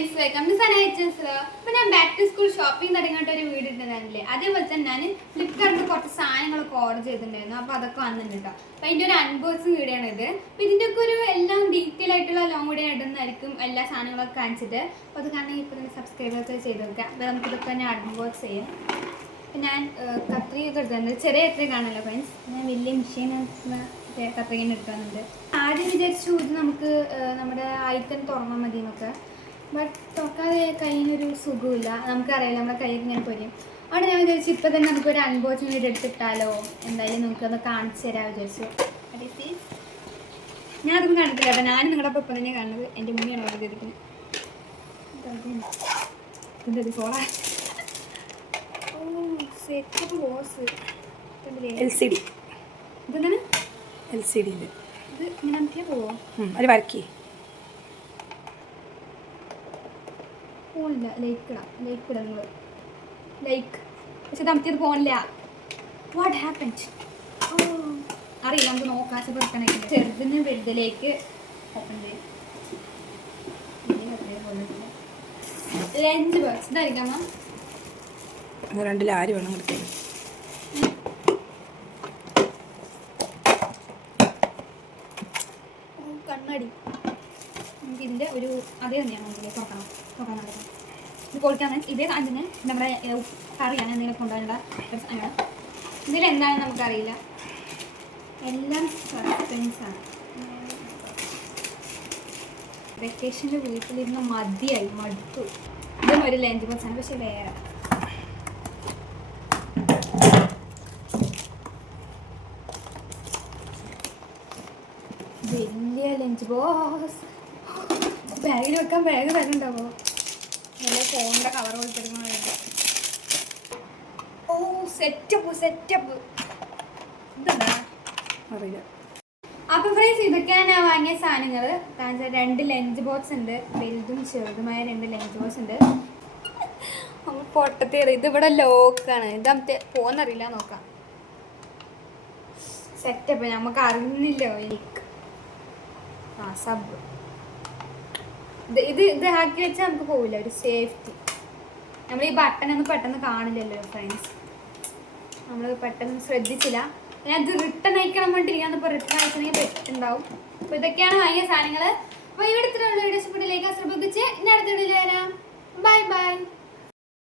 Friends, welcome to Sana kitchens. അപ്പോൾ ഞാൻ back to school shopping തുടങ്ങിയിട്ട് ഒരു വീഡിയോ ഇട്ടിട്ടുണ്ടായിരുന്നില്ലേ, അതേപോലെ തന്നെ ഞാൻ ഫ്ലിപ്കാർട്ടിൽ കുറച്ച് സാധനങ്ങളൊക്കെ ഓർഡർ ചെയ്തിട്ടുണ്ടായിരുന്നു. അപ്പോൾ അതൊക്കെ വന്നിട്ടുണ്ട് കേട്ടോ. അപ്പോൾ അതിൻ്റെ ഒരു അൺബോക്സിങ് വീഡിയോ ആണ് ഇത്. അപ്പോൾ ഇതിൻ്റെയൊക്കെ ഒരു എല്ലാം ഡീറ്റെയിൽ ആയിട്ടുള്ള ലോങ് വീഡിയോ ഇടുന്നതായിരിക്കും, എല്ലാ സാധനങ്ങളൊക്കെ കാണിച്ചിട്ട്. അപ്പോൾ അത് കാണണമെങ്കിൽ ഇപ്പോൾ തന്നെ സബ്സ്ക്രൈബൊക്കെ ചെയ്ത് വെക്കുക. അപ്പോൾ നമുക്കിതൊക്കെ തന്നെ അൺബോക്സ് ചെയ്യാം. അപ്പോൾ ഞാൻ കത്രികയൊക്കെ എടുത്തിട്ടുണ്ട്. ചെറിയ കത്രിക കാണല്ലോ ഫ്രണ്ട്സ്, ഞാൻ വലിയ മെഷീൻ കത്രികേനെ എടുക്കാറുണ്ട്. ആദ്യം വിചാരിച്ചു ഇത് നമുക്ക് നമ്മുടെ ഐറ്റം തുറന്നാൽ മതി എന്നൊക്കെ, ബട്ട് തുറക്കാതെ കയ്യിനൊരു സുഖമില്ല. നമുക്കറിയില്ല, നമ്മുടെ കയ്യിൽ ഇങ്ങനെ പൊരിയും. അവിടെ ഞാൻ വിചാരിച്ചു ഇപ്പോൾ തന്നെ നമുക്കൊരു അൺബോക്സിങ് വീഡിയോ എടുത്തിട്ടാലോ, എന്തായാലും നമുക്കത് കാണിച്ചു തരാൻ വിചാരിച്ചു. ഞാനതൊന്നും കണ്ടിട്ടില്ല. അപ്പം ഞാൻ നിങ്ങളുടെ ഒപ്പം തന്നെ കാണുന്നത്. എൻ്റെ മുന്നിയാണ് ഓർഡർ ചെയ്തിരിക്കുന്നത്. LCD ഇതെന്താണ്? LCD ഇത് ഇങ്ങനെ നമുക്ക് പോവോ? അത് വരക്കി പോണില്ല. ലൈക്ക് ഇടാം നിങ്ങൾ ലൈക്ക്. പക്ഷെ നമുക്കിത് പോണില്ല. What happened? അറിയില്ല, നമുക്ക് നോക്കാൻ പെട്ടെന്ന് ചെറുതിന് വലുതിലേക്ക് ഓപ്പൺ ചെയ്യും. ലഞ്ച് ബോക്സ് ഇതായിരിക്കാം. രണ്ടിൽ ആര് വേണം എടുക്കാൻ? കണ്ണാടി. നമുക്ക് ഇതിൻ്റെ ഒരു അതേ തന്നെയാണ് നമുക്ക് തുറക്കണം നടക്കാം. ഇത് പൊളിക്കാൻ ഇതേ കാഞ്ചിന് നമ്മുടെ കറിയാണ് എന്തെങ്കിലും കൊണ്ടുപോകേണ്ട അങ്ങനെ. ഇതിലെന്താണെന്ന് നമുക്കറിയില്ല. എല്ലാം സസ്പെൻസാണ്. വെക്കേഷൻ്റെ വീട്ടിലിരുന്ന് മടുത്തു. ഇതും ഒരു ലഞ്ച് ബോക്സാണ്, പക്ഷെ വേറെ വലിയ ലഞ്ച് ബോക്സ്. ബാഗിൽ വെക്കാൻ ബാഗ് തരുന്നുണ്ടാവോ? നല്ല ഫോണിൻ്റെ കവർ കൊടുത്തിരിക്കണ. ഓ സെറ്റപ്പ് ഇതെന്താ അറിയില്ല. അപ്പം ഫ്രണ്ട്സ്, ഇതൊക്കെയാണ് ഞാൻ വാങ്ങിയ സാധനങ്ങൾ. കാരണം 2 ലഞ്ച് ബോക്സ് ഉണ്ട്, വലുതും ചെറുതുമായ 2 ലഞ്ച് ബോക്സ് ഉണ്ട്. നമ്മൾ പൊട്ടത്തേറി. ഇതിവിടെ ലോക്കാണ്. ഇത് നമുക്ക് പോകുന്നറിയില്ല. നോക്കാം. സെറ്റപ്പ് നമുക്ക് അറിയുന്നില്ലോ. സബ് ഇത് ആക്കി വെച്ചാൽ നമുക്ക് പോവില്ല. ഒരു സേഫ്റ്റി. നമ്മൾ ഈ ബട്ടണൊന്നും പെട്ടെന്ന് കാണില്ലല്ലോ ഫ്രണ്ട്സ്, നമ്മൾ പെട്ടെന്ന് ശ്രദ്ധിച്ചില്ല. ഞാൻ ഇത് റിട്ടേൺ അയക്കണം വേണ്ടിയിരിക്കാൻ. ഇപ്പോൾ റിട്ടേൺ അയക്കണമെങ്കിൽ പറ്റുന്നുണ്ടാവും. അപ്പോൾ ഇതൊക്കെയാണ് വാങ്ങിയ സാധനങ്ങൾ. അപ്പോൾ ഇവിടുത്തെ വീഡിയോസ് ലൈക്ക് ശ്രദ്ധിച്ച് ഇനി അടുത്ത വീഡിയോയിൽ വരാം. ബൈ.